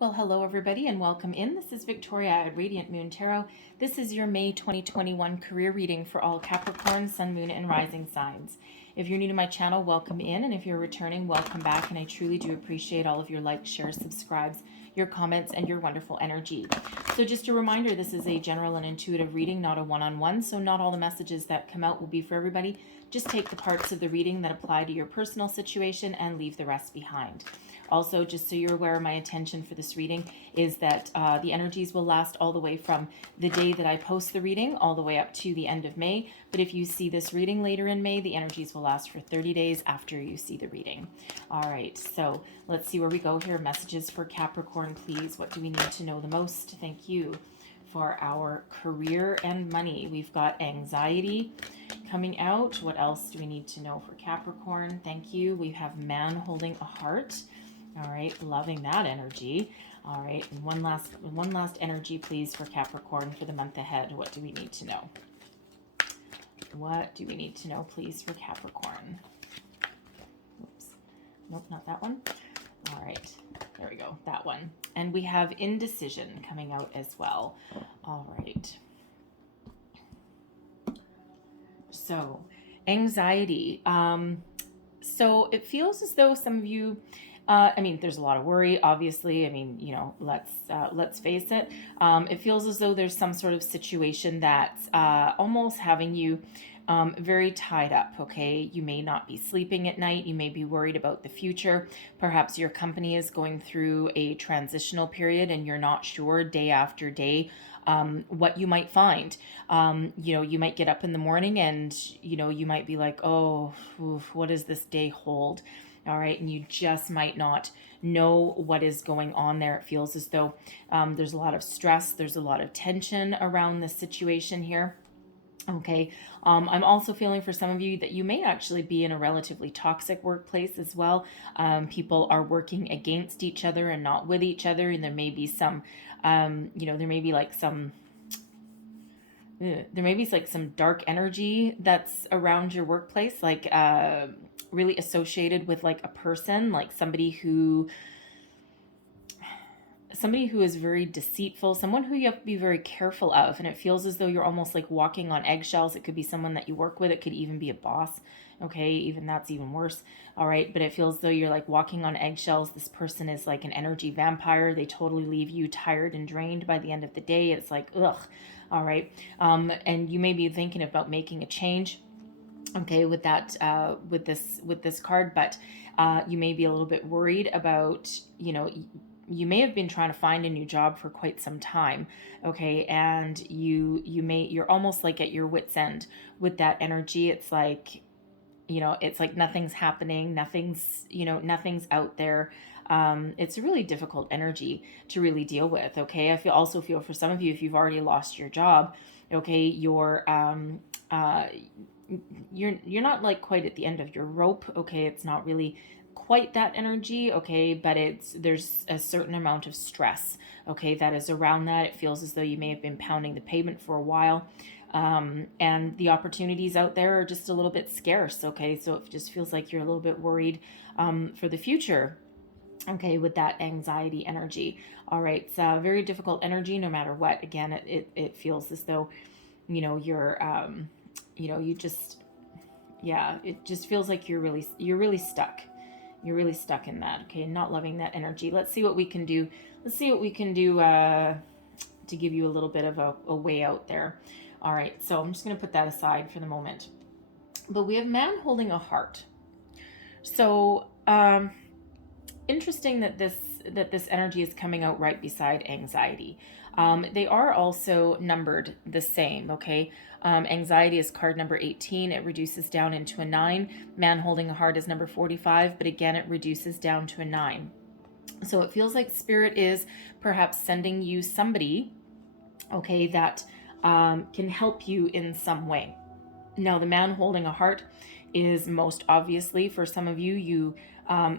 Well, hello everybody and welcome in. This is Victoria at Radiant Moon Tarot. This is your May 2021 career reading for all Capricorn, Sun, Moon, and Rising signs. If you're new to my channel, welcome in, and if you're returning, welcome back, and I truly do appreciate all of your likes, shares, subscribes, your comments, and your wonderful energy. So just a reminder, this is a general and intuitive reading, not a one-on-one, so not all the messages that come out will be for everybody. Just take the parts of the reading that apply to your personal situation and leave the rest behind. Also, just so you're aware, my intention for this reading is that the energies will last all the way from the day that I post the reading all the way up to the end of May. But if you see this reading later in May, the energies will last for 30 days after you see the reading. All right, so let's see where we go here. Messages for Capricorn, please. What do we need to know the most? Thank you. For our career and money, we've got anxiety coming out. What else do we need to know for Capricorn? Thank you. We have man holding a heart. All right, loving that energy. All right, and one last energy, please, for Capricorn for the month ahead. What do we need to know? What do we need to know, please, for Capricorn? Oops. Nope, not that one. All right, there we go, that one. And we have indecision coming out as well. All right. So, anxiety. So it feels as though some of you, there's a lot of worry, obviously. Let's face it. It feels as though there's some sort of situation that's almost having you very tied up, okay? You may not be sleeping at night. You may be worried about the future. Perhaps your company is going through a transitional period and you're not sure day after day what you might find. You might get up in the morning and, you might be like, oh, what does this day hold? All right. And you just might not know what is going on there. It feels as though there's a lot of stress. There's a lot of tension around the situation here. Okay. I'm also feeling for some of you that you may actually be in a relatively toxic workplace as well. People are working against each other and not with each other. And there may be some, there may be like some dark energy that's around your workplace, like really associated with like a person, like somebody who is very deceitful, someone who you have to be very careful of. And it feels as though you're almost like walking on eggshells. It could be someone that you work with. It could even be a boss. Okay, even that's even worse. All right, but it feels as though you're like walking on eggshells. This person is like an energy vampire. They totally leave you tired and drained by the end of the day. It's like, ugh. All right, and you may be thinking about making a change. Okay, with that, with this card, but you may be a little bit worried about, you may have been trying to find a new job for quite some time, okay, and you're almost like at your wit's end with that energy. It's like, it's like nothing's happening, nothing's out there. It's a really difficult energy to really deal with, okay? I also feel for some of you, if you've already lost your job, okay, you're not like quite at the end of your rope, okay? It's not really quite that energy, okay, but there's a certain amount of stress, okay, that is around that. It feels as though you may have been pounding the pavement for a while, and the opportunities out there are just a little bit scarce, okay? So it just feels like you're a little bit worried for the future, okay, with that anxiety energy. All right, it's a very difficult energy no matter what. Again, it feels as though, you're it just feels like you're really stuck. You're really stuck in that, okay? Not loving that energy. Let's see what we can do. To give you a little bit of a way out there. All right, so I'm just going to put that aside for the moment. But we have man holding a heart. So interesting that this energy is coming out right beside anxiety. They are also numbered the same, okay? Anxiety is card number 18. It reduces down into a 9. Man holding a heart is number 45, but again, it reduces down to a 9. So it feels like Spirit is perhaps sending you somebody, okay, that can help you in some way. Now, the man holding a heart is most obviously, for some of you,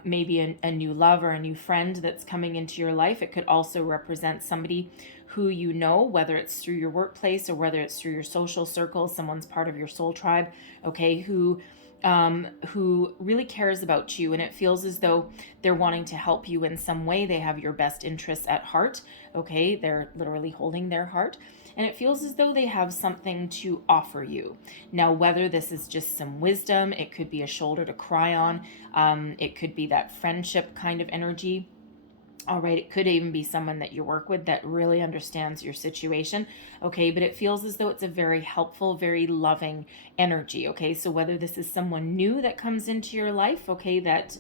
maybe a new love or a new friend that's coming into your life. It could also represent somebody who you know, whether it's through your workplace or whether it's through your social circle, someone's part of your soul tribe, okay, who who really cares about you, and it feels as though they're wanting to help you in some way. They have your best interests at heart. Okay, they're literally holding their heart, and it feels as though they have something to offer you. Now, whether this is just some wisdom, it could be a shoulder to cry on, it could be that friendship kind of energy. All right, it could even be someone that you work with that really understands your situation. Okay, but it feels as though it's a very helpful, very loving energy. Okay, so whether this is someone new that comes into your life, okay, that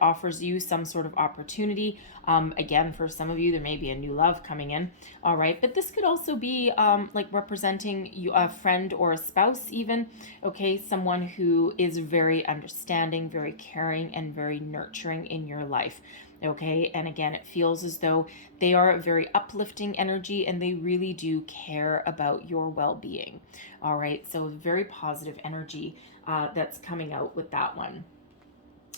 offers you some sort of opportunity. Again, for some of you, there may be a new love coming in. All right, but this could also be like representing you, a friend or a spouse, even. Okay, someone who is very understanding, very caring, and very nurturing in your life. Okay, and again, it feels as though they are a very uplifting energy and they really do care about your well-being. All right, so very positive energy that's coming out with that one.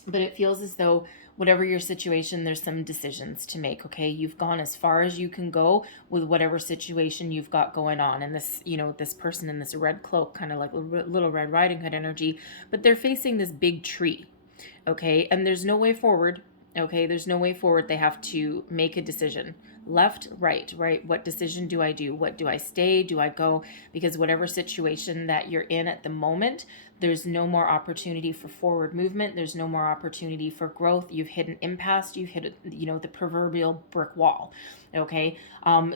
But it feels as though whatever your situation, there's some decisions to make. Okay, you've gone as far as you can go with whatever situation you've got going on, and this, this person in this red cloak, kind of like little Red Riding Hood energy, but they're facing this big tree. Okay, and there's no way forward. Okay, there's no way forward. They have to make a decision. Left, right, right. What decision do I do? What do I stay? Do I go? Because whatever situation that you're in at the moment, there's no more opportunity for forward movement. There's no more opportunity for growth. You've hit an impasse. You've hit, the proverbial brick wall. Okay,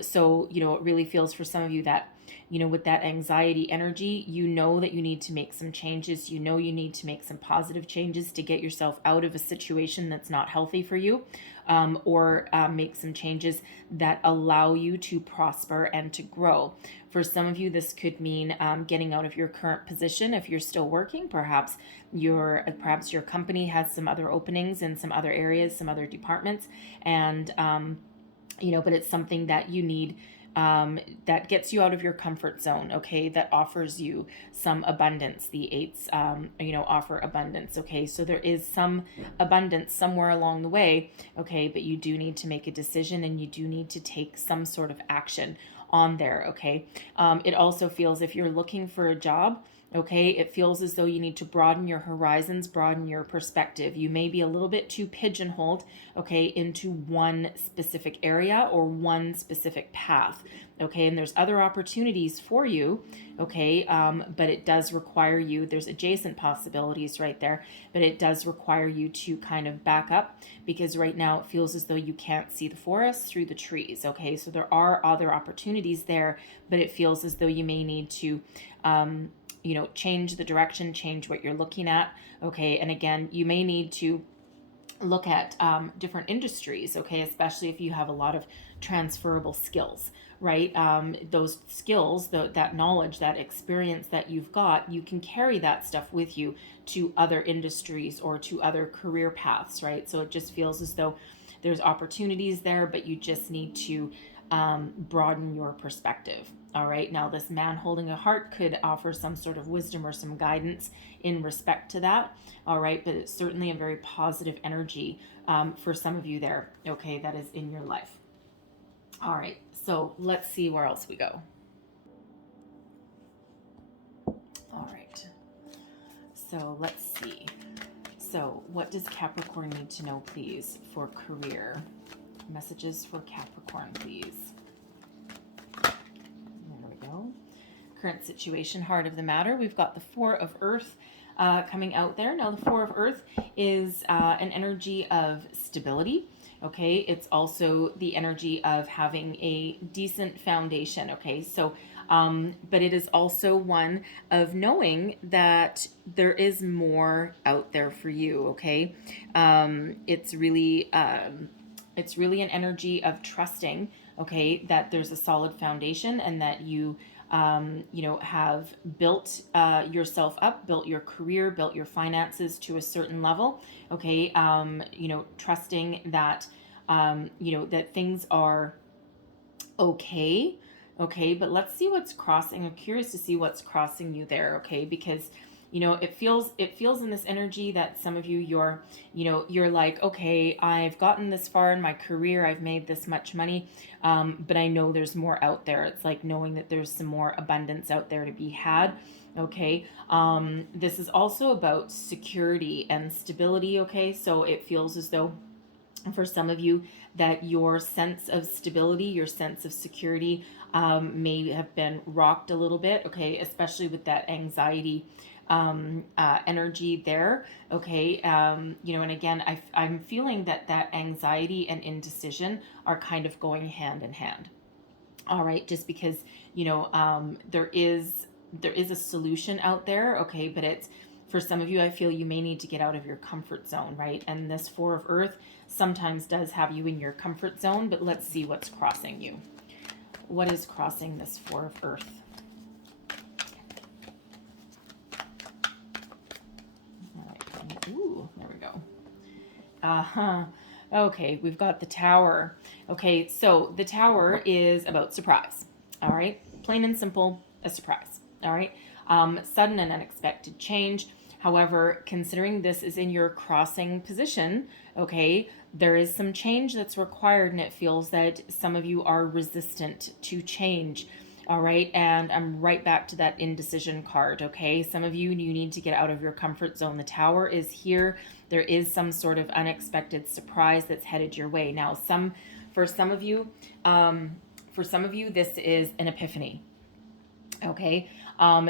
so it really feels for some of you that with that anxiety energy, that you need to make some changes. You need to make some positive changes to get yourself out of a situation that's not healthy for you, or make some changes that allow you to prosper and to grow. For some of you, this could mean getting out of your current position. If you're still working, perhaps your company has some other openings in some other areas, some other departments, and but it's something that you need, that gets you out of your comfort zone, okay, that offers you some abundance. The eights, offer abundance, okay, so there is some abundance somewhere along the way, okay, but you do need to make a decision and you do need to take some sort of action on there, okay. It also feels, if you're looking for a job, okay, it feels as though you need to broaden your horizons, broaden your perspective. You may be a little bit too pigeonholed, okay, into one specific area or one specific path, okay, and there's other opportunities for you, okay, but it does require you, there's adjacent possibilities right there, but it does require you to kind of back up, because right now it feels as though you can't see the forest through the trees, okay, so there are other opportunities there, but it feels as though you may need to change the direction, change what you're looking at, okay, and again, you may need to look at different industries, okay, especially if you have a lot of transferable skills, right? Those skills, that knowledge, that experience that you've got, you can carry that stuff with you to other industries or to other career paths, right? So it just feels as though there's opportunities there, but you just need to broaden your perspective. All right, now this man holding a heart could offer some sort of wisdom or some guidance in respect to that. All right, but it's certainly a very positive energy for some of you there, okay, that is in your life. All right, so let's see where else we go. All right, so let's see. So what does Capricorn need to know, please, for career? Messages for Capricorn, please. There we go. Current situation, heart of the matter. We've got the Four of Earth coming out there. Now, the Four of Earth is an energy of stability. Okay, it's also the energy of having a decent foundation. Okay, so but it is also one of knowing that there is more out there for you. Okay, it's really an energy of trusting, okay, that there's a solid foundation and that you, have built yourself up, built your career, built your finances to a certain level, okay, trusting that, that things are okay, but let's see what's crossing. I'm curious to see what's crossing you there, okay, because it feels in this energy that some of you, you're like, okay, I've gotten this far in my career, I've made this much money, but I know there's more out there. It's like knowing that there's some more abundance out there to be had. Okay. This is also about security and stability. Okay. So it feels as though for some of you that your sense of stability, your sense of security, may have been rocked a little bit. Okay. Especially with that anxiety energy there. Okay. And again, I'm feeling that anxiety and indecision are kind of going hand in hand. All right. Just because, there is a solution out there. Okay. But it's, for some of you, I feel you may need to get out of your comfort zone, right? And this Four of Earth sometimes does have you in your comfort zone, but let's see what's crossing you. What is crossing this Four of Earth? All right. Ooh, there we go. Okay, we've got the Tower. Okay, so the Tower is about surprise. All right, plain and simple, a surprise. All right, sudden and unexpected change. However, considering this is in your crossing position, okay, there is some change that's required, and it feels that some of you are resistant to change. All right, and I'm right back to that indecision card. Okay, some of you need to get out of your comfort zone. The Tower is here. There is some sort of unexpected surprise that's headed your way. Now, for some of you, this is an epiphany. Okay,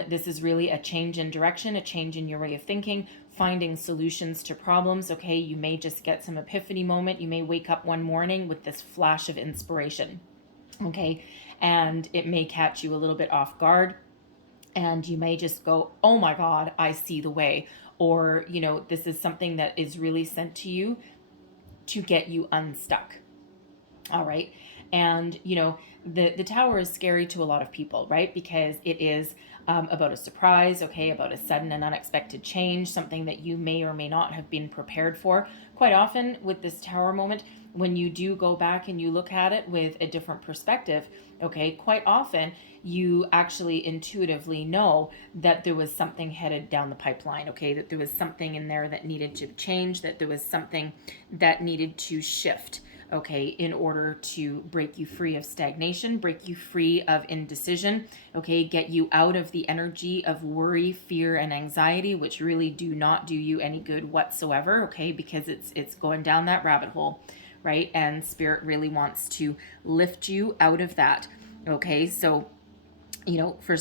this is really a change in direction, a change in your way of thinking, finding solutions to problems. Okay, you may just get some epiphany moment. You may wake up one morning with this flash of inspiration. Okay, and it may catch you a little bit off guard, and you may just go, oh my God, I see the way. Or, this is something that is really sent to you to get you unstuck. All right. And, the Tower is scary to a lot of people, right? Because it is about a surprise, okay, about a sudden and unexpected change, something that you may or may not have been prepared for. Quite often with this Tower moment, when you do go back and you look at it with a different perspective, okay, quite often you actually intuitively know that there was something headed down the pipeline, okay, that there was something in there that needed to change, that there was something that needed to shift, okay, in order to break you free of stagnation, break you free of indecision, okay, get you out of the energy of worry, fear, and anxiety, which really do not do you any good whatsoever, okay, because it's going down that rabbit hole, right? And Spirit really wants to lift you out of that, okay? So, for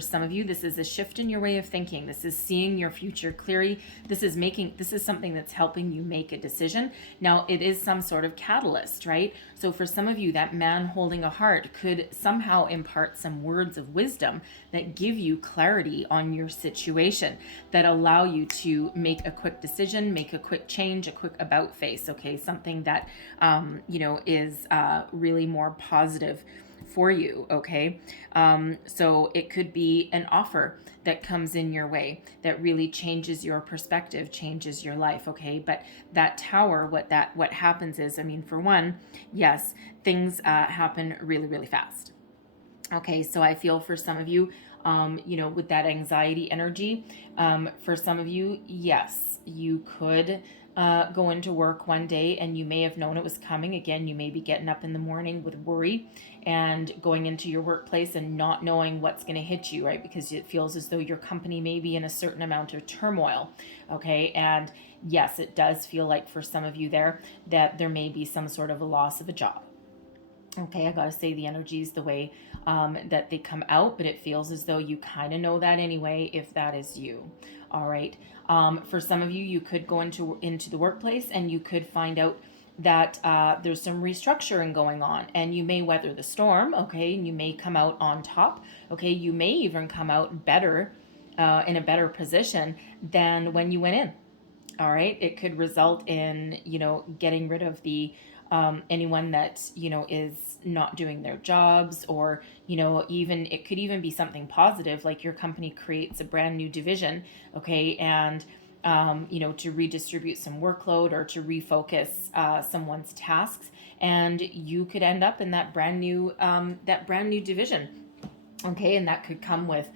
some of you, this is a shift in your way of thinking. This is seeing your future clearly. This is something that's helping you make a decision. Now, it is some sort of catalyst, right? So for some of you, that man holding a heart could somehow impart some words of wisdom that give you clarity on your situation, that allow you to make a quick decision, make a quick change, a quick about face, okay? Something that, is really more positive for you, okay? So it could be an offer that comes in your way that really changes your perspective, changes your life, okay? But that Tower, what happens is, for one, yes, things happen really, really fast. Okay, so I feel for some of you, with that anxiety energy, for some of you, yes, you could go into work one day and you may have known it was coming. Again, you may be getting up in the morning with worry and going into your workplace and not knowing what's going to hit you, right? Because it feels as though your company may be in a certain amount of turmoil, okay? And yes, it does feel like for some of you there that there may be some sort of a loss of a job. Okay, I gotta say the energies the way that they come out, but it feels as though you kind of know that anyway, if that is you. All right. For some of you, you could go into the workplace and you could find out that there's some restructuring going on, and you may weather the storm. Okay, and you may come out on top. Okay, you may even come out better, in a better position than when you went in. All right, it could result in getting rid of the anyone that is not doing their jobs, or even it could even be something positive, like your company creates a brand new division, okay, and to redistribute some workload or to refocus someone's tasks, and you could end up in that brand new division, okay, and that could come with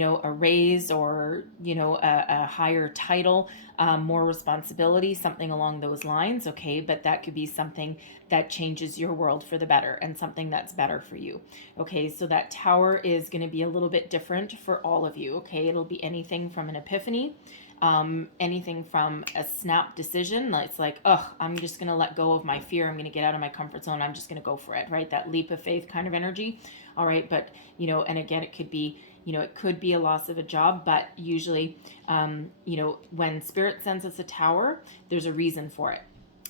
a raise or, a higher title, more responsibility, something along those lines. Okay. But that could be something that changes your world for the better and something that's better for you. Okay. So that Tower is going to be a little bit different for all of you. Okay. It'll be anything from an epiphany, anything from a snap decision. It's like, oh, I'm just going to let go of my fear. I'm going to get out of my comfort zone. I'm just going to go for it, right? That leap of faith kind of energy. All right. But, and again, it could be, it could be a loss of a job, but usually, when Spirit sends us a Tower, there's a reason for it.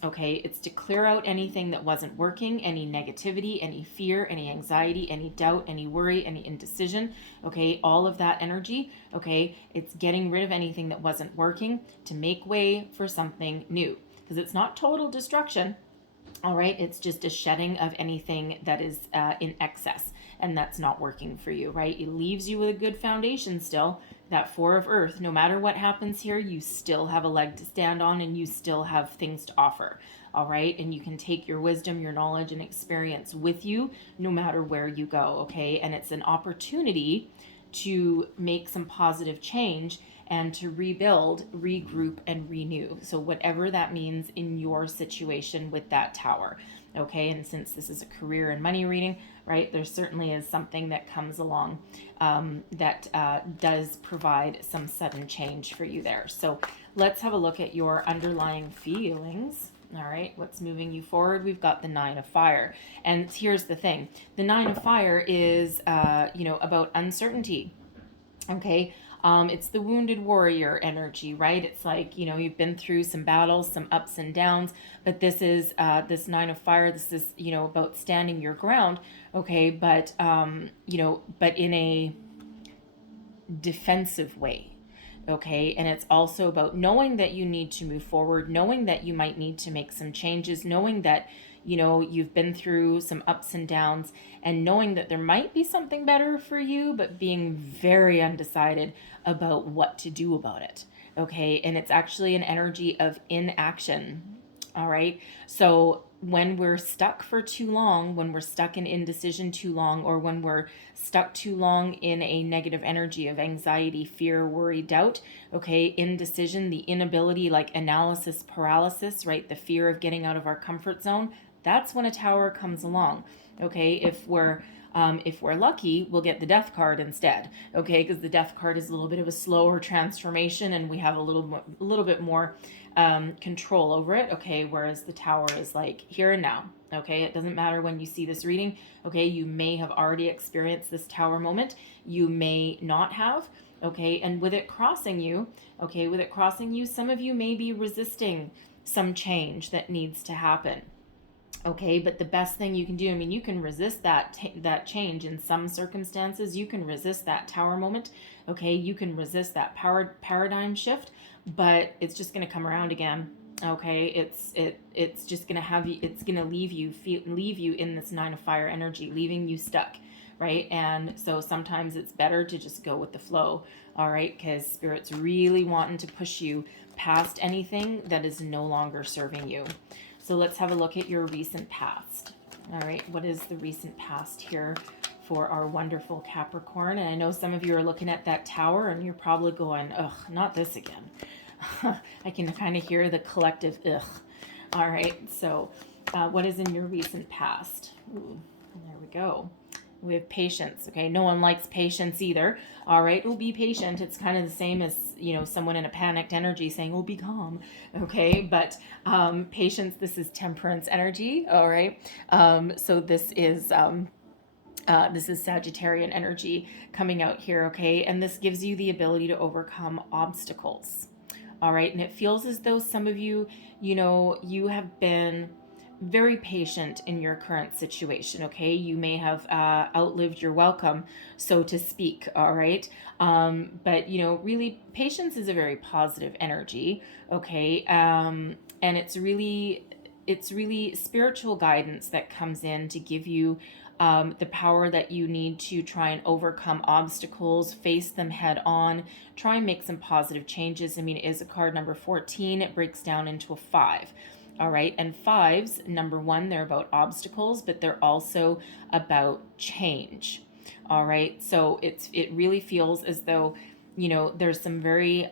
Okay, it's to clear out anything that wasn't working, any negativity, any fear, any anxiety, any doubt, any worry, any indecision. Okay, all of that energy. Okay, it's getting rid of anything that wasn't working to make way for something new. Because it's not total destruction. All right, it's just a shedding of anything that is in excess and that's not working for you, right? It leaves you with a good foundation still. That Four of Earth, no matter what happens here, you still have a leg to stand on and you still have things to offer. All right, and you can take your wisdom, your knowledge, and experience with you no matter where you go. Okay, and it's an opportunity to make some positive change and to rebuild, regroup, and renew. So whatever that means in your situation with that Tower. Okay, and since this is a career and money reading, right, there certainly is something that comes along that does provide some sudden change for you there. So let's have a look at your underlying feelings. All right, what's moving you forward? We've got the Nine of Fire. And here's the thing. The Nine of Fire is, about uncertainty. Okay, it's the wounded warrior energy, right? It's like, you've been through some battles, some ups and downs, but this is this Nine of Fire. This is, about standing your ground. Okay, but, but in a defensive way. Okay, and it's also about knowing that you need to move forward, knowing that you might need to make some changes, knowing that you've been through some ups and downs, and knowing that there might be something better for you, but being very undecided about what to do about it. Okay, and it's actually an energy of inaction. All right, so when we're stuck for too long, when we're stuck in indecision too long, or when we're stuck too long in a negative energy of anxiety, fear, worry, doubt, okay, indecision, the inability, like analysis paralysis, right, the fear of getting out of our comfort zone, that's when a Tower comes along. Okay, if we're lucky, we'll get the Death card instead. Okay, because the Death card is a little bit of a slower transformation, and we have a little bit more control over it. Okay, whereas the Tower is like here and now. Okay, it doesn't matter when you see this reading. Okay, you may have already experienced this Tower moment. You may not have. Okay, and with it crossing you, some of you may be resisting some change that needs to happen. Okay, but the best thing you can do, you can resist that change in some circumstances. You can resist that Tower moment. Okay, you can resist that paradigm shift, but it's just going to come around again. Okay, it's just going to have you. It's going to leave you in this Nine of Fire energy, leaving you stuck. Right, and so sometimes it's better to just go with the flow. All right, because Spirit's really wanting to push you past anything that is no longer serving you. So let's have a look at your recent past. All right, what is the recent past here for our wonderful Capricorn? And I know some of you are looking at that Tower and you're probably going, ugh, not this again. I can kind of hear the collective ugh. All right, so what is in your recent past? Ooh, there we go. We have patience. Okay, no one likes patience either. All right, well, be patient. It's kind of the same as, someone in a panicked energy saying, "Oh, be calm." Okay, but patience. This is Temperance energy. All right, so this is Sagittarian energy coming out here. Okay, and this gives you the ability to overcome obstacles. All right, and it feels as though some of you, you have been very patient in your current situation. Okay, you may have outlived your welcome, so to speak. All right, but really, patience is a very positive energy. Okay, and it's really spiritual guidance that comes in to give you the power that you need to try and overcome obstacles, face them head on, try and make some positive changes. It is a card number 14. It breaks down into a 5. All right, and 5s, number 1, they're about obstacles, but they're also about change. All right. So it really feels as though, there's some very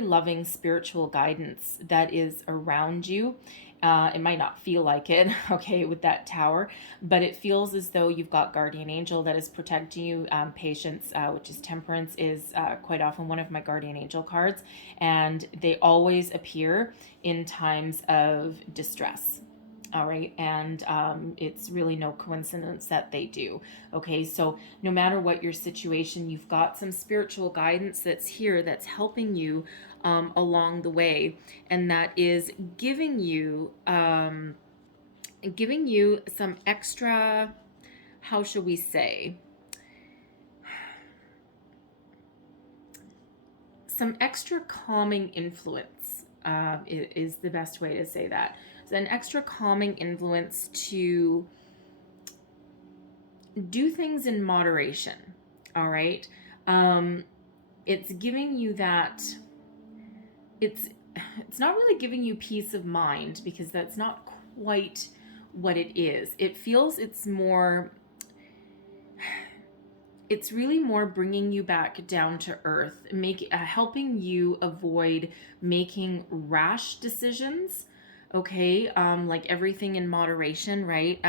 loving spiritual guidance that is around you. It might not feel like it, okay, with that tower, but it feels as though you've got guardian angel that is protecting you. Patience, which is temperance, is quite often one of my guardian angel cards, and they always appear in times of distress. All right. And it's really no coincidence that they do. Okay. So no matter what your situation, you've got some spiritual guidance that's here that's helping you along the way. And that is giving you some extra, how should we say, some extra calming influence is the best way to say that. So an extra calming influence to do things in moderation. All right. It's giving you that. It's not really giving you peace of mind, because that's not quite what it is. It feels it's really more bringing you back down to earth, helping you avoid making rash decisions. Okay. Like everything in moderation, right?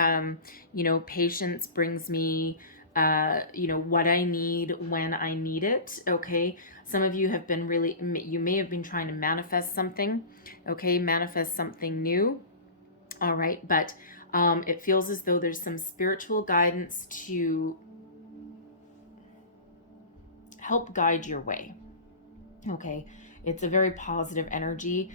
Patience brings me, what I need when I need it. Okay. Some of you you may have been trying to manifest something. Okay. Manifest something new. All right. But, it feels as though there's some spiritual guidance to help guide your way. Okay. It's a very positive energy.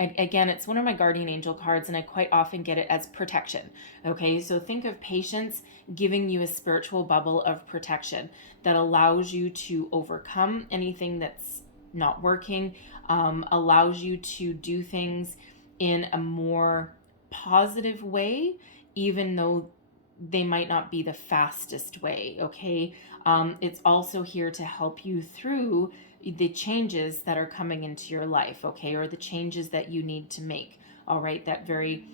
It's one of my guardian angel cards, and I quite often get it as protection. Okay, so think of patience giving you a spiritual bubble of protection that allows you to overcome anything that's not working, allows you to do things in a more positive way, even though they might not be the fastest way. Okay, it's also here to help you through the changes that are coming into your life, okay, or the changes that you need to make. All right, that very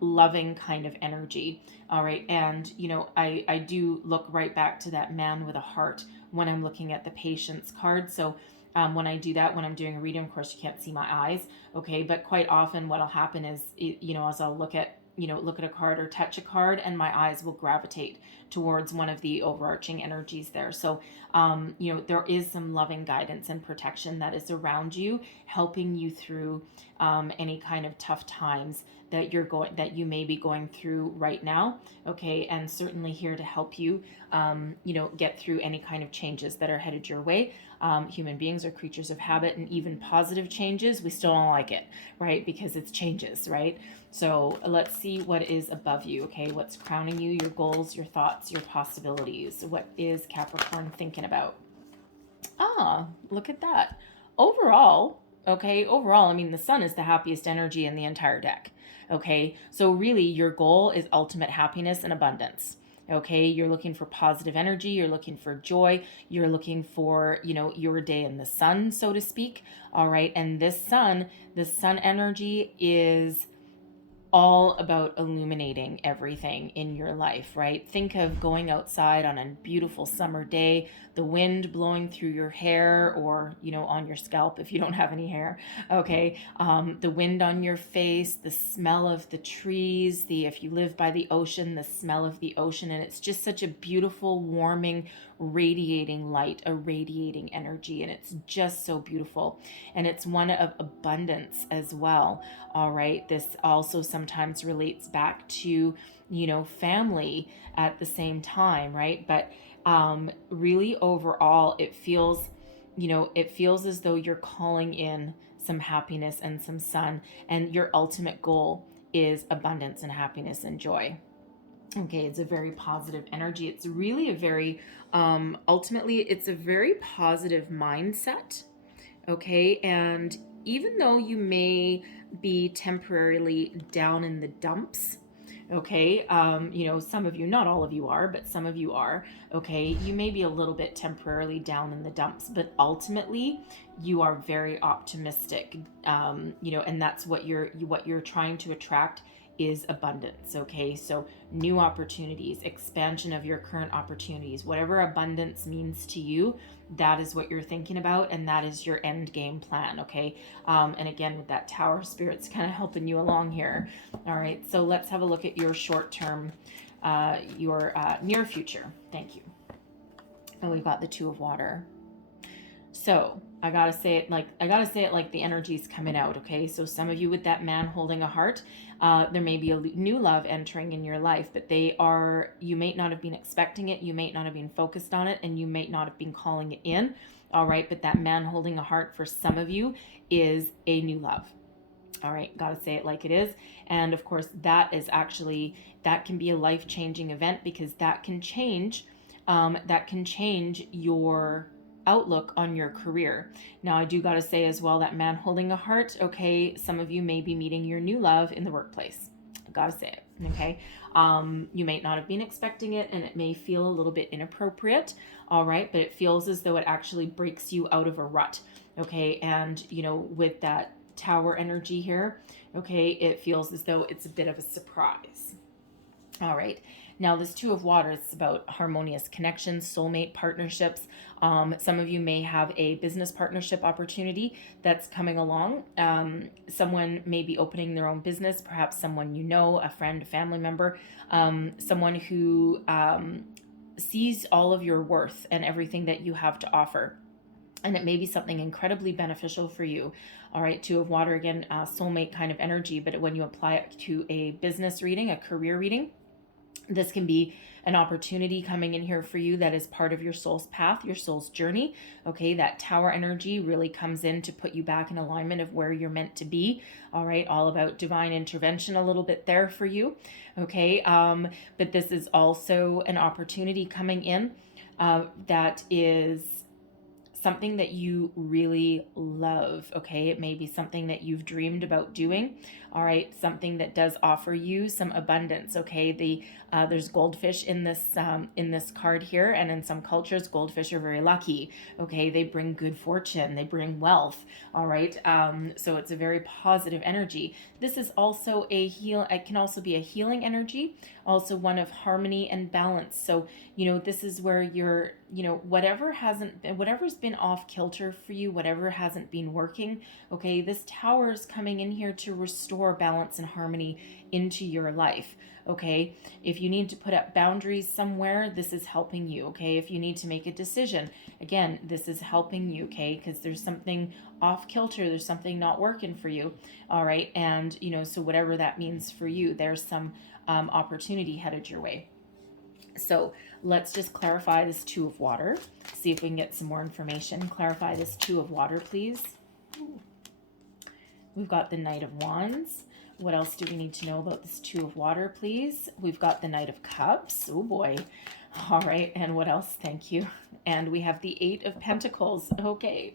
loving kind of energy. All right, and I do look right back to that man with a heart when I'm looking at the patience card. So when I do that, when I'm doing a reading, of course you can't see my eyes, okay, but quite often what'll happen is, as I'll look at a card or touch a card, and my eyes will gravitate towards one of the overarching energies there. So, there is some loving guidance and protection that is around you, helping you through any kind of tough times that you may be going through right now. Okay. And certainly here to help you, get through any kind of changes that are headed your way. Human beings are creatures of habit, and even positive changes, we still don't like it, right? Because it's changes, right? So let's see what is above you, okay? What's crowning you, your goals, your thoughts, your possibilities. What is Capricorn thinking about? Look at that. Overall, I mean, the sun is the happiest energy in the entire deck, okay? So really, your goal is ultimate happiness and abundance. Okay, you're looking for positive energy, you're looking for joy, you're looking for, your day in the sun, so to speak. All right, and the sun energy is all about illuminating everything in your life, right? Think of going outside on a beautiful summer day, the wind blowing through your hair, or, on your scalp if you don't have any hair, okay? The wind on your face, the smell of the trees, if you live by the ocean, the smell of the ocean, and it's just such a beautiful, warming, radiating light, a radiating energy, and it's just so beautiful. And it's one of abundance as well. All right, this also sometimes relates back to, family at the same time, right? But really overall, it feels as though you're calling in some happiness and some sun, and your ultimate goal is abundance and happiness and joy. Okay, it's a very positive energy. It's really a very, ultimately, it's a very positive mindset. Okay, and even though you may be temporarily down in the dumps, okay, some of you, not all of you are, but some of you are, okay, you may be a little bit temporarily down in the dumps, but ultimately you are very optimistic, and that's what you're trying to attract is abundance. Okay, so new opportunities, expansion of your current opportunities, whatever abundance means to you, that is what you're thinking about, and that is your end game plan. Okay, and again, with that Tower, Spirit's kind of helping you along here. All right, so let's have a look at your short term, your near future. Thank you. And we've got the Two of Water. So I gotta say it like the energy's coming out. Okay, so some of you with that man holding a heart, there may be a new love entering in your life, but you may not have been expecting it, you may not have been focused on it, and you may not have been calling it in. All right, but that man holding a heart for some of you is a new love. All right, gotta say it like it is. And of course, that can be a life-changing event, because that can change your outlook on your career. Now, I do got to say as well, that man holding a heart, okay, some of you may be meeting your new love in the workplace. I got to say it, okay? You may not have been expecting it, and it may feel a little bit inappropriate, all right? But it feels as though it actually breaks you out of a rut, okay? And, with that Tower energy here, okay, it feels as though it's a bit of a surprise. All right. Now, this Two of Water, it's about harmonious connections, soulmate partnerships. Some of you may have a business partnership opportunity that's coming along. Someone may be opening their own business, perhaps someone you know, a friend, a family member, someone who sees all of your worth and everything that you have to offer. And it may be something incredibly beneficial for you. All right, Two of Water, again, soulmate kind of energy, but when you apply it to a business reading, a career reading, this can be an opportunity coming in here for you that is part of your soul's path, your soul's journey. Okay, that Tower energy really comes in to put you back in alignment of where you're meant to be. All right, all about divine intervention a little bit there for you. Okay, but this is also an opportunity coming in that is something that you really love. Okay, it may be something that you've dreamed about doing. All right, something that does offer you some abundance. Okay, there's goldfish in this card here, and in some cultures, goldfish are very lucky. Okay, they bring good fortune, they bring wealth. All right, so it's a very positive energy. This is also it can also be a healing energy, also one of harmony and balance. So this is where you're, whatever's been off kilter for you, whatever hasn't been working, okay, this Tower is coming in here to restore balance and harmony into your life. Okay, if you need to put up boundaries somewhere, this is helping you. Okay, if you need to make a decision, again, this is helping you. Okay, because there's something off kilter, there's something not working for you. All right, and so whatever that means for you, there's some opportunity headed your way. So let's just clarify this Two of Water, see if we can get some more information. Clarify this Two of Water, please. We've got the Knight of Wands. What else do we need to know about this Two of Water, please? We've got the Knight of Cups. Oh boy. All right, and what else? Thank you. And we have the Eight of Pentacles. Okay.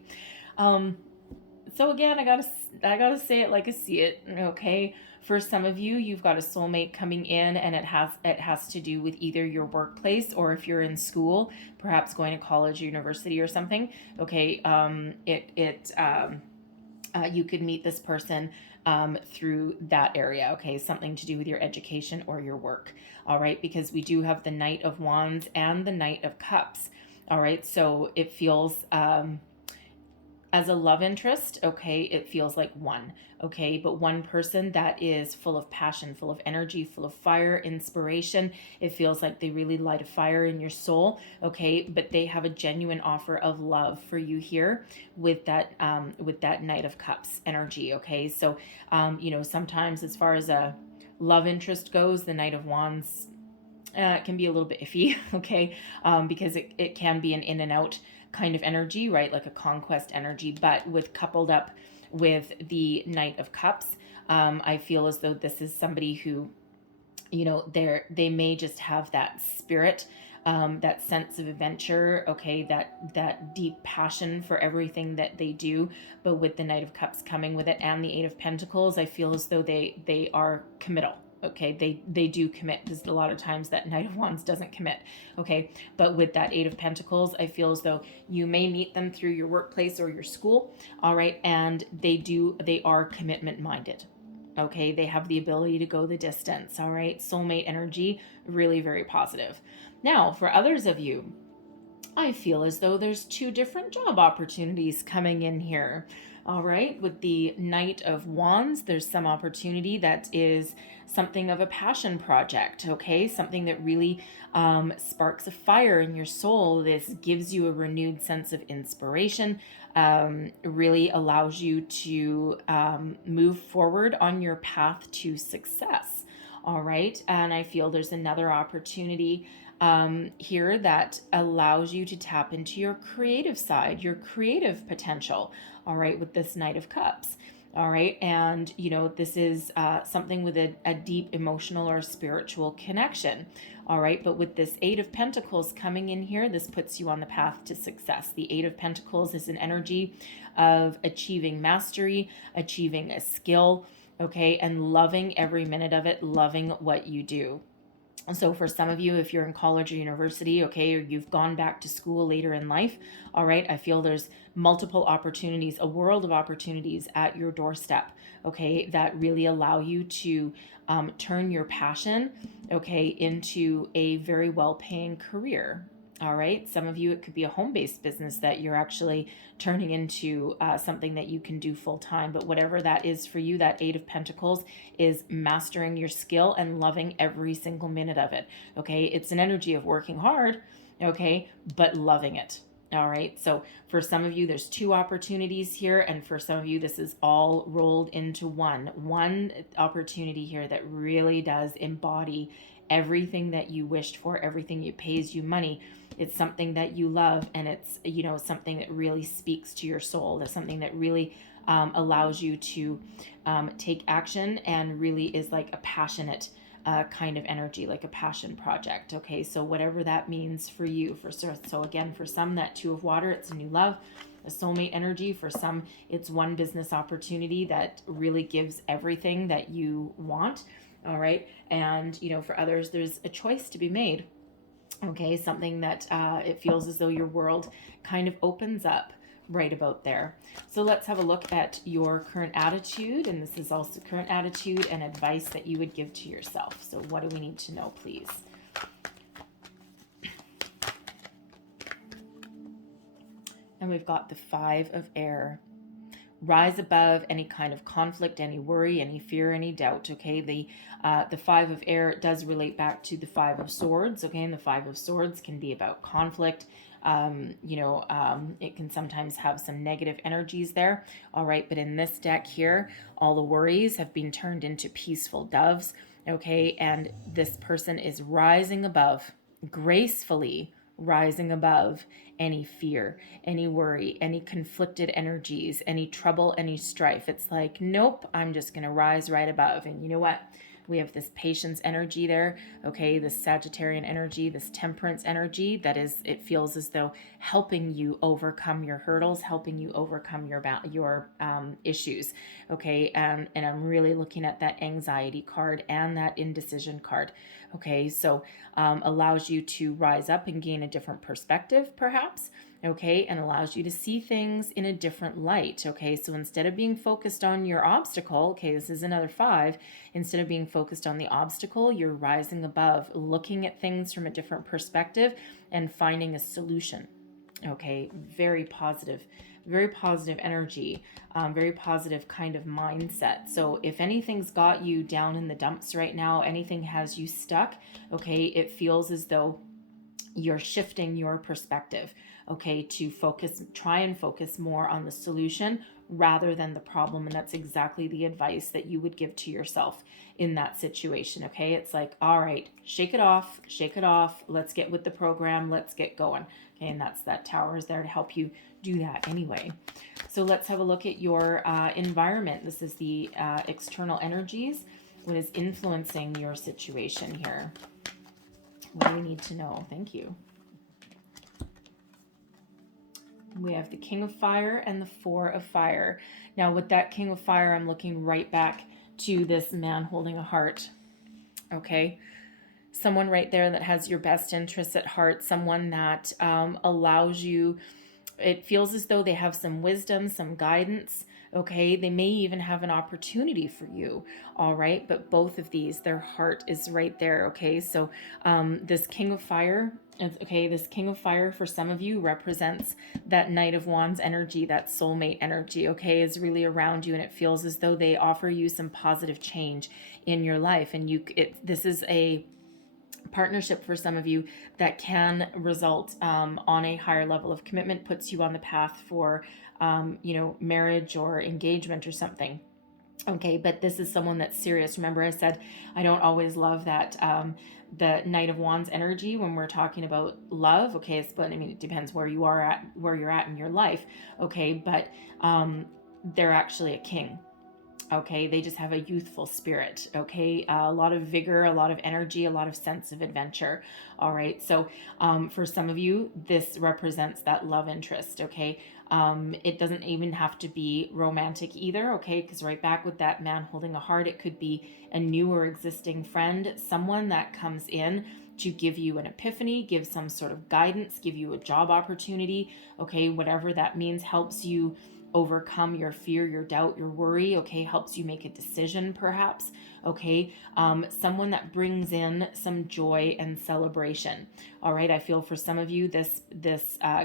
So again, I gotta say it like I see it. Okay. For some of you, you've got a soulmate coming in, and it has to do with either your workplace, or if you're in school, perhaps going to college, university, or something. Okay, you could meet this person through that area. Okay, something to do with your education or your work. All right, because we do have the Knight of Wands and the Knight of Cups. All right, so it feels as a love interest, okay, it feels like one, okay, but one person that is full of passion, full of energy, full of fire, inspiration. It feels like they really light a fire in your soul, okay, but they have a genuine offer of love for you here with that Knight of Cups energy, okay. So sometimes as far as a love interest goes, the Knight of Wands can be a little bit iffy, okay, because it can be an in and out kind of energy, right? Like a conquest energy, but coupled up with the Knight of Cups, I feel as though this is somebody who, they may just have that spirit, that sense of adventure, okay, that deep passion for everything that they do. But with the Knight of Cups coming with it and the Eight of Pentacles, I feel as though they are committal. Okay, they do commit, because a lot of times that Knight of Wands doesn't commit. Okay, but with that Eight of Pentacles, I feel as though you may meet them through your workplace or your school. All right, and they are commitment minded. Okay, they have the ability to go the distance. All right, soulmate energy, really very positive. Now, for others of you, I feel as though there's two different job opportunities coming in here. All right, with the Knight of Wands, there's some opportunity that is something of a passion project, okay? Something that really sparks a fire in your soul. This gives you a renewed sense of inspiration, really allows you to move forward on your path to success. All right, and I feel there's another opportunity here that allows you to tap into your creative side, your creative potential, all right, with this Knight of Cups. All right, and this is something with a deep emotional or spiritual connection. All right, but with this Eight of Pentacles coming in here, this puts you on the path to success. The Eight of Pentacles is an energy of achieving mastery, achieving a skill, okay, and loving every minute of it, loving what you do. So for some of you, if you're in college or university, okay, or you've gone back to school later in life, all right, I feel there's multiple opportunities, a world of opportunities at your doorstep, okay, that really allow you to turn your passion, okay, into a very well-paying career. All right, some of you, it could be a home-based business that you're actually turning into something that you can do full-time. But whatever that is for you, that Eight of Pentacles is mastering your skill and loving every single minute of it. Okay, it's an energy of working hard, okay, but loving it. All right, so for some of you, there's two opportunities here, and for some of you, this is all rolled into one opportunity here that really does embody everything that you wished for, everything that pays you money. It's something that you love, and it's something that really speaks to your soul. That's something that really allows you to take action, and really is like a passionate kind of energy, like a passion project. Okay, so whatever that means for you. So again, for some, that Two of Water, it's a new love, a soulmate energy. For some, it's one business opportunity that really gives everything that you want. All right, and for others, there's a choice to be made. Okay, something that it feels as though your world kind of opens up right about there. So let's have a look at your current attitude, and this is also current attitude and advice that you would give to yourself. So what do we need to know, please? And we've got the Five of Air. Rise above any kind of conflict, any worry, any fear, any doubt. Okay, the Five of Air does relate back to the Five of Swords. Okay, and the Five of Swords can be about conflict. It can sometimes have some negative energies there. All right, but in this deck here, all the worries have been turned into peaceful doves. Okay, and this person is rising above, gracefully rising above any fear, any worry, any conflicted energies, any trouble, any strife. It's like, nope, I'm just going to rise right above. And you know what? We have this patience energy there, okay, this Sagittarian energy, this temperance energy that is, it feels as though helping you overcome your hurdles, helping you overcome your issues, okay, and I'm really looking at that anxiety card and that indecision card, okay, so allows you to rise up and gain a different perspective, perhaps, okay, and allows you to see things in a different light, okay, so instead of being focused on your obstacle, okay, this is another five, instead of being focused on the obstacle, you're rising above, looking at things from a different perspective and finding a solution, okay, very positive energy, very positive kind of mindset. So if anything's got you down in the dumps right now, anything has you stuck, okay, it feels as though you're shifting your perspective, okay, to try and focus more on the solution rather than the problem. And that's exactly the advice that you would give to yourself in that situation, okay? It's like, all right, shake it off, let's get with the program, let's get going, okay? And that Tower is there to help you do that anyway. So let's have a look at your environment. This is the external energies, what is influencing your situation here. What do we need to know? Thank you. We have the King of Fire and the Four of Fire. Now with that King of Fire, I'm looking right back to this man holding a heart. Okay. Someone right there that has your best interests at heart. Someone that allows you, it feels as though they have some wisdom, some guidance, Okay, they may even have an opportunity for you. All right, but both of these, their heart is right there. Okay, so this King of Fire, okay, this King of Fire for some of you represents that Knight of Wands energy, that soulmate energy, okay, is really around you, and it feels as though they offer you some positive change in your life. And this is a partnership for some of you that can result on a higher level of commitment, puts you on the path for marriage or engagement or something. Okay, but this is someone that's serious. Remember, I said I don't always love that the Knight of Wands energy when we're talking about love. Okay, but I mean, it depends where you're at in your life. Okay, but they're actually a king. Okay, they just have a youthful spirit. Okay, a lot of vigor, a lot of energy, a lot of sense of adventure. All right, so for some of you, this represents that love interest. Okay, it doesn't even have to be romantic either. Okay, because right back with that man holding a heart, it could be a new or existing friend, someone that comes in to give you an epiphany, give some sort of guidance, give you a job opportunity. Okay, whatever that means, helps you overcome your fear, your doubt, your worry. Okay, helps you make a decision perhaps. Okay, someone that brings in some joy and celebration. All right, I feel for some of you this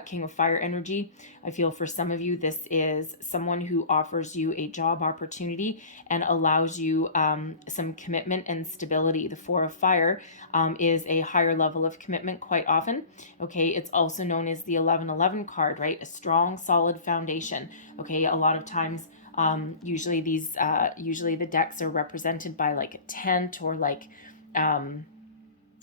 King of Fire energy, I feel for some of you this is someone who offers you a job opportunity and allows you some commitment and stability. The Four of Fire is a higher level of commitment quite often. Okay, it's also known as the 1111 card, right? A strong, solid foundation. Okay, a lot of times usually the decks are represented by like a tent or like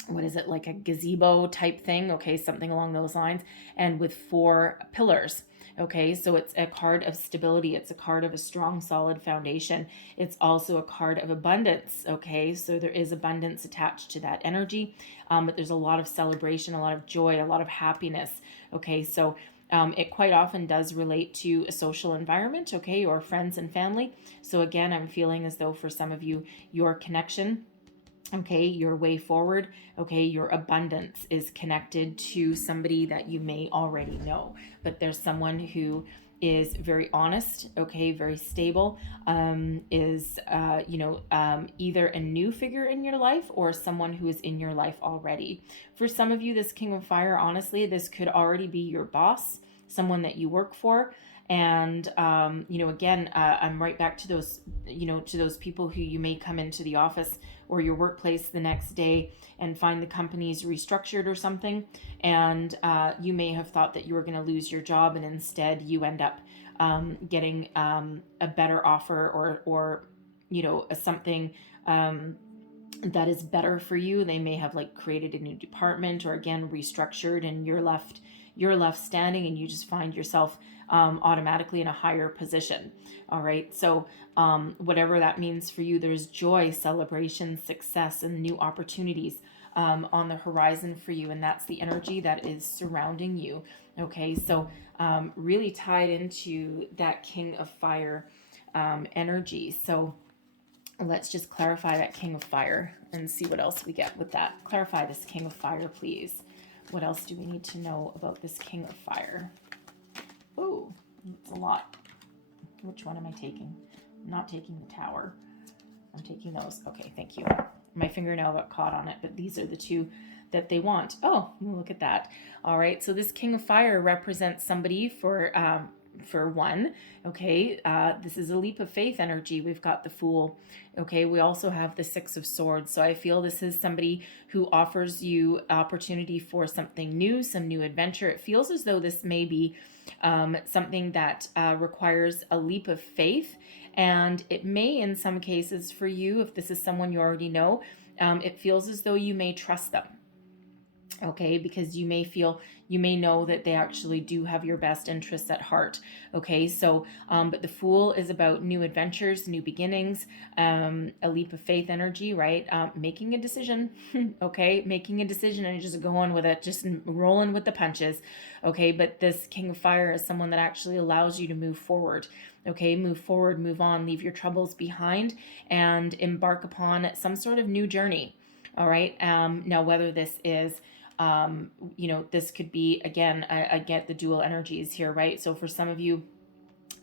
what is it, like a gazebo type thing. Okay, something along those lines, and with 4 pillars. Okay, so it's a card of stability. It's a card of a strong, solid foundation. It's also a card of abundance. Okay, so there is abundance attached to that energy, but there's a lot of celebration, a lot of joy, a lot of happiness. Okay, so it quite often does relate to a social environment, okay, or friends and family. So again, I'm feeling as though for some of you, your connection, okay, your way forward, okay, your abundance is connected to somebody that you may already know. But there's someone who is very honest, okay, very stable, is either a new figure in your life or someone who is in your life already. For some of you, this King of Fire, honestly, this could already be your boss, someone that you work for. And again, I'm right back to those people who you may come into the office or your workplace the next day and find the company's restructured or something, and you may have thought that you were going to lose your job, and instead you end up getting a better offer or something that is better for you. They may have like created a new department or again restructured, and you're left standing, and you just find yourself automatically in a higher position. All right, so whatever that means for you, there's joy, celebration, success, and new opportunities on the horizon for you, and that's the energy that is surrounding you. Okay, so really tied into that King of Fire energy. So let's just clarify that King of Fire and see what else we get with that. Clarify this King of Fire, please. What else do we need to know about this King of Fire? Oh, it's a lot. Which one am I taking? I'm not taking the Tower. I'm taking those. Okay, thank you. My fingernail got caught on it, but these are the two that they want. Oh, look at that. All right, so this King of Fire represents somebody for one. Okay, this is a leap of faith energy. We've got the Fool. Okay, we also have the Six of Swords. So I feel this is somebody who offers you opportunity for something new, some new adventure. It feels as though this may be something that requires a leap of faith, and it may, in some cases for you, if this is someone you already know, it feels as though you may trust them. Okay, because you may know that they actually do have your best interests at heart. Okay, so but the Fool is about new adventures, new beginnings, a leap of faith energy, right? Making a decision. Okay, making a decision and just going with it, just rolling with the punches. Okay, but this King of Fire is someone that actually allows you to move forward. Okay, move forward, move on, leave your troubles behind, and embark upon some sort of new journey. All right, now whether this is this could be, again, I get the dual energies here, right? So for some of you,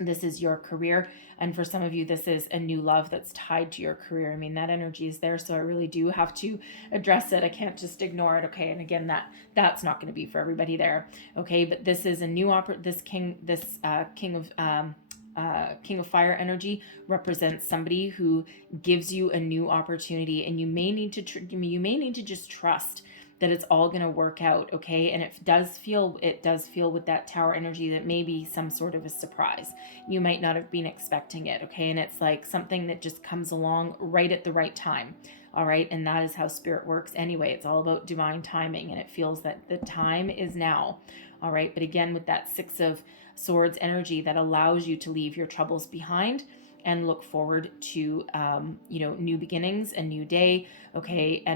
This is your career, and for some of you this is a new love that's tied to your career. I mean, that energy is there, so I really do have to address it. I can't just ignore it. Okay, and again, that's not going to be for everybody there. Okay, but this is a new king of fire energy represents somebody who gives you a new opportunity, and you may need to just trust that it's all going to work out. Okay, and it does feel with that tower energy that maybe some sort of a surprise. You might not have been expecting it. Okay, and it's like something that just comes along right at the right time. All right, and that is how spirit works anyway. It's all about divine timing, and it feels that the time is now. All right, but again, with that Six of Swords energy, that allows you to leave your troubles behind and look forward to new beginnings, a new day, okay, a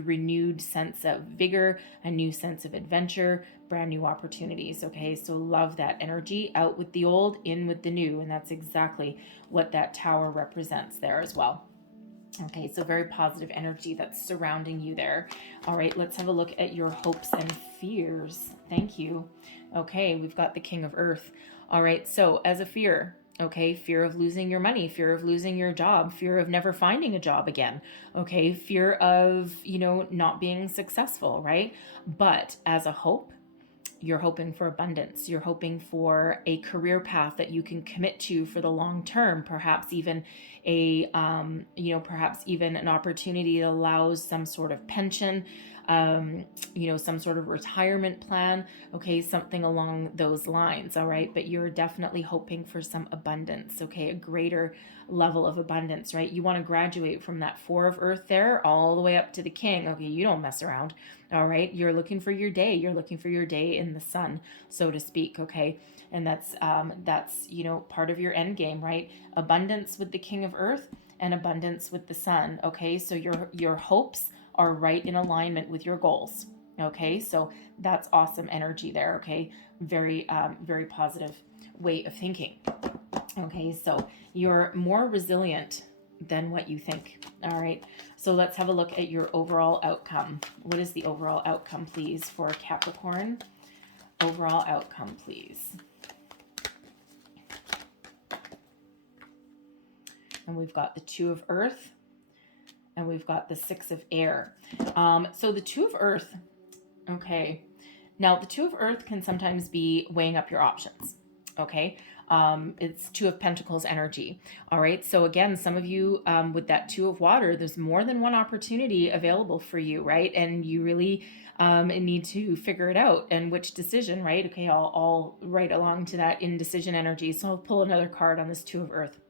renewed sense of vigor, a new sense of adventure, brand new opportunities. Okay, so love that energy. Out with the old, in with the new, and that's exactly what that tower represents there as well. Okay, so very positive energy that's surrounding you there. All right, let's have a look at your hopes and fears. Thank you. Okay, we've got the King of Earth. All right, so as a fear, okay, fear of losing your money, fear of losing your job, fear of never finding a job again, okay, fear of, not being successful, right? But as a hope, you're hoping for abundance. You're hoping for a career path that you can commit to for the long term, perhaps even perhaps even an opportunity that allows some sort of pension, some sort of retirement plan, okay, something along those lines. All right, but you're definitely hoping for some abundance, okay, a greater level of abundance, right? You want to graduate from that Four of Earth there all the way up to the King. Okay, you don't mess around. All right, you're looking for your day. You're looking for your day in the sun, so to speak. Okay, and that's part of your end game, right? Abundance with the King of Earth and abundance with the sun. Okay, so your hopes are right in alignment with your goals. Okay, so that's awesome energy there. Okay, very very positive way of thinking. Okay, so you're more resilient than what you think. All right, so let's have a look at your overall outcome. What is the overall outcome, please, for Capricorn? Overall outcome, please. And we've got the Two of Earth, and we've got the Six of Air. So the Two of Earth, okay. Now, the Two of Earth can sometimes be weighing up your options, okay? It's Two of Pentacles energy. All right. So again, some of you with that Two of Water, there's more than one opportunity available for you, right? And you really need to figure it out. And which decision, right? Okay, I'll right along to that indecision energy. So I'll pull another card on this Two of Earth.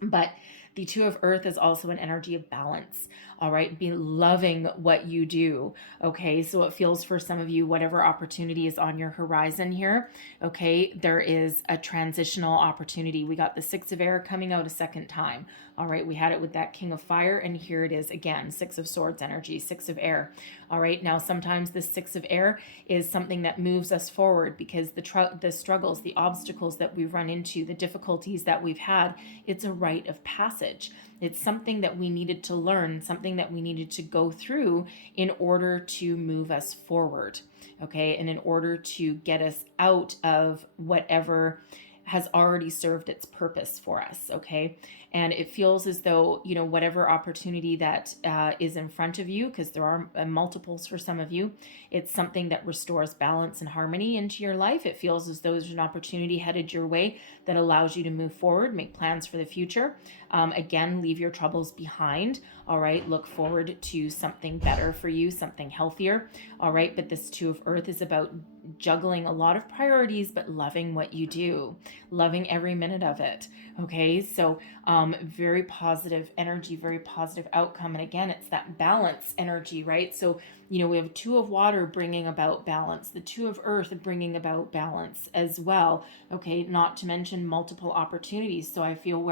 But the Two of Earth is also an energy of balance. All right. Be loving what you do. Okay. So it feels for some of you, whatever opportunity is on your horizon here. Okay. There is a transitional opportunity. We got the Six of Air coming out a second time. All right. We had it with that King of Fire, and here it is again, Six of Swords energy, Six of Air. All right. Now, sometimes this Six of Air is something that moves us forward, because the struggles, the obstacles that we've run into, the difficulties that we've had, it's a rite of passage. It's something that we needed to learn, something that we needed to go through in order to move us forward. Okay. And in order to get us out of whatever has already served its purpose for us. Okay. And it feels as though, whatever opportunity that is in front of you, because there are multiples for some of you, it's something that restores balance and harmony into your life. It feels as though there's an opportunity headed your way that allows you to move forward, make plans for the future. Again, leave your troubles behind. All right. Look forward to something better for you, something healthier. All right. But this Two of Earth is about juggling a lot of priorities, but loving what you do, loving every minute of it. Okay. So, very positive energy, very positive outcome. And again, it's that balance energy, right? So, we have Two of Water bringing about balance, the Two of Earth bringing about balance as well. Okay. Not to mention multiple opportunities. So I feel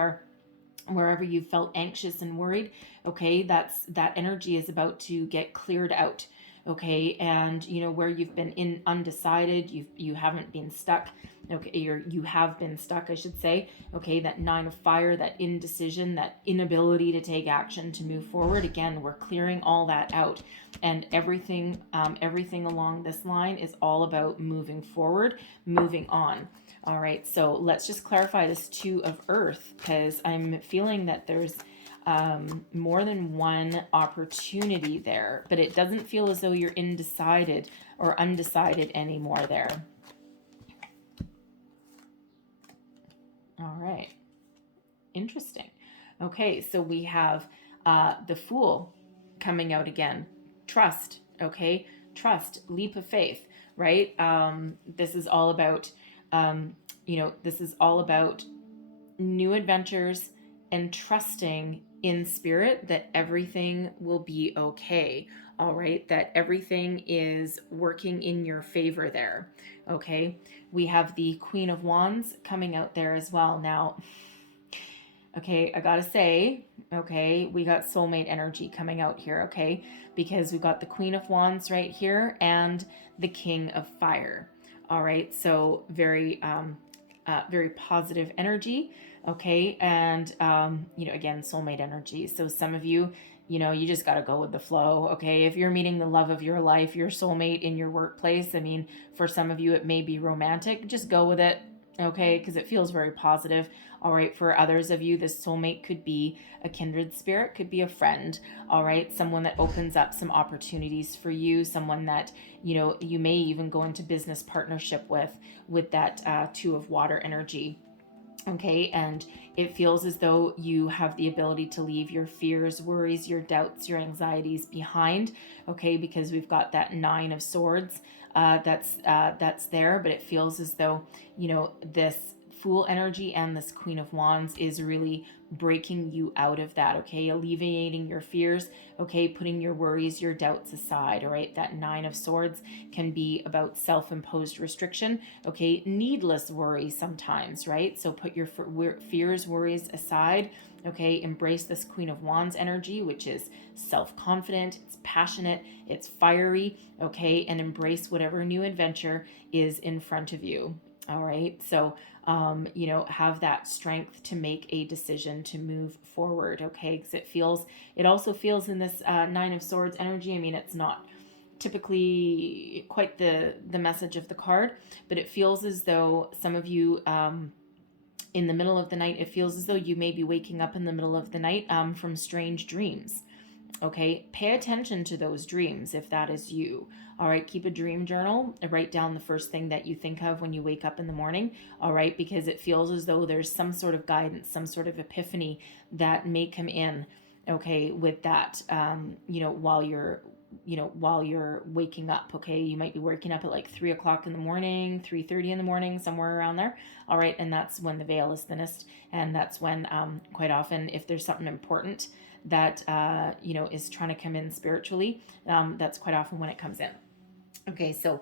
wherever you felt anxious and worried, okay, that energy is about to get cleared out. Okay. And where you've been undecided, you haven't been stuck. Okay. Or you have been stuck, I should say. Okay. That Nine of Fire, that indecision, that inability to take action, to move forward. Again, we're clearing all that out, and everything along this line is all about moving forward, moving on. All right, so let's just clarify this Two of Earth, because I'm feeling that there's more than one opportunity there, but it doesn't feel as though you're undecided anymore there. All right, interesting. Okay, so we have the Fool coming out again. Trust, okay? Trust, leap of faith, right? This is all about, this is all about new adventures and trusting in spirit that everything will be okay. All right, that everything is working in your favor there. Okay, we have the Queen of Wands coming out there as well. Now, okay, I gotta say, okay, we got soulmate energy coming out here, okay, because we've got the Queen of Wands right here and the King of Fire. All right, so very positive energy, okay, and again, soulmate energy. So some of you, you just got to go with the flow, okay? If you're meeting the love of your life, your soulmate in your workplace, I mean, for some of you it may be romantic, just go with it, okay, because it feels very positive. All right, for others of you, this soulmate could be a kindred spirit, could be a friend, all right, someone that opens up some opportunities for you, someone that you may even go into business partnership with that Two of Water energy. Okay, and it feels as though you have the ability to leave your fears, worries, your doubts, your anxieties behind, okay, because we've got that Nine of Swords that's there, but it feels as though, this Fool energy and this Queen of Wands is really breaking you out of that, okay, alleviating your fears, okay, putting your worries, your doubts aside, all right. That Nine of Swords can be about self-imposed restriction, okay, needless worry sometimes, right? So put your fears, worries aside, okay, embrace this Queen of Wands energy, which is self-confident, it's passionate, it's fiery, okay, and embrace whatever new adventure is in front of you. All right, so have that strength to make a decision to move forward, okay? Because it also feels in this Nine of Swords energy. I mean, it's not typically quite the message of the card, but it feels as though some of you, in the middle of the night, it feels as though you may be waking up in the middle of the night from strange dreams. Okay, pay attention to those dreams if that is you. All right, keep a dream journal. Write down the first thing that you think of when you wake up in the morning. All right, because it feels as though there's some sort of guidance, some sort of epiphany that may come in. Okay, with that, while you're waking up. Okay, you might be waking up at like 3 o'clock in the morning, 3:30 in the morning, somewhere around there. All right, and that's when the veil is thinnest, and that's when quite often, if there's something important that is trying to come in spiritually, that's quite often when it comes in. Okay, so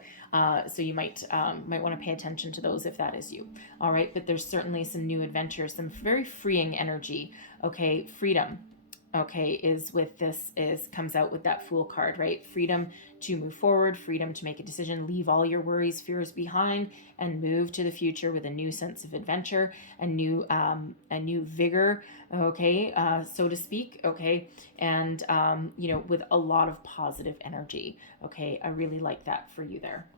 you might want to pay attention to those if that is you. All right, but there's certainly some new adventures, some very freeing energy. Okay, freedom. Okay, comes out with that Fool card, right? Freedom to move forward, freedom to make a decision, leave all your worries, fears behind, and move to the future with a new sense of adventure, a new vigor, okay, so to speak, okay, and with a lot of positive energy. Okay, I really like that for you there.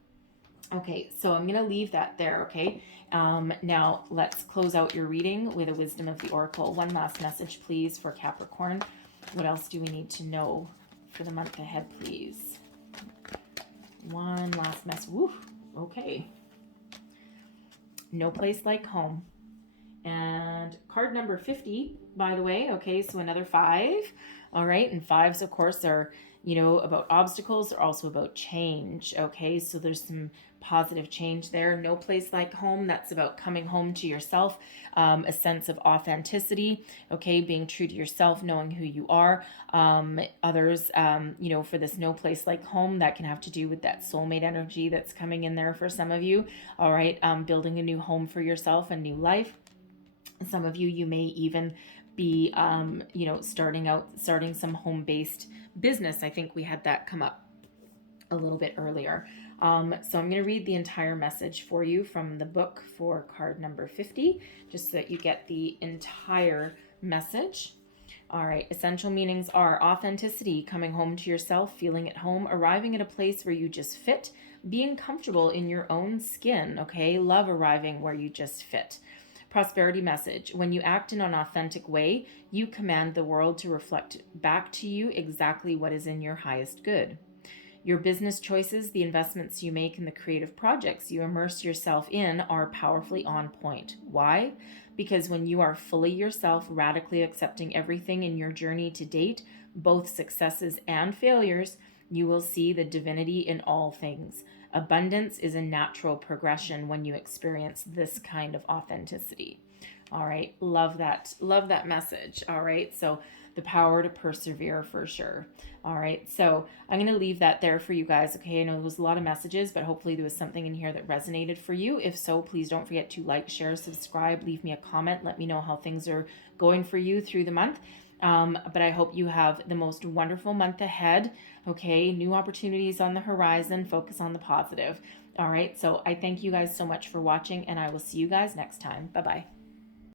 Okay, so I'm going to leave that there, okay? Now, let's close out your reading with a Wisdom of the Oracle. One last message, please, for Capricorn. What else do we need to know for the month ahead, please? One last message. Woo, okay. No place like home. And card number 50, by the way, okay, so another 5. All right, and 5s, of course, are, about obstacles. They're also about change, okay? So there's some positive change there. No place like home. That's about coming home to yourself, a sense of authenticity, okay? Being true to yourself, knowing who you are. Others, for this no place like home, that can have to do with that soulmate energy that's coming in there for some of you, all right? Building a new home for yourself, a new life. Some of you may even be, starting some home-based business. I think we had that come up a little bit earlier. So I'm going to read the entire message for you from the book for card number 50, just so that you get the entire message. All right, essential meanings are authenticity, coming home to yourself, feeling at home, arriving at a place where you just fit, being comfortable in your own skin, okay? Love arriving where you just fit. Prosperity message. When you act in an authentic way, you command the world to reflect back to you exactly what is in your highest good. Your business choices, the investments you make, and the creative projects you immerse yourself in are powerfully on point. Why? Because when you are fully yourself, radically accepting everything in your journey to date, both successes and failures, you will see the divinity in all things. Abundance is a natural progression when you experience this kind of authenticity. All right, love that. Love that message. All right, so the power to persevere for sure. All right, so I'm going to leave that there for you guys. Okay, I know there was a lot of messages, but hopefully there was something in here that resonated for you. If so, please don't forget to like, share, subscribe, leave me a comment. Let me know how things are going for you through the month. But I hope you have the most wonderful month ahead. Okay, new opportunities on the horizon. Focus on the positive. All right, so I thank you guys so much for watching, and I will see you guys next time. Bye-bye.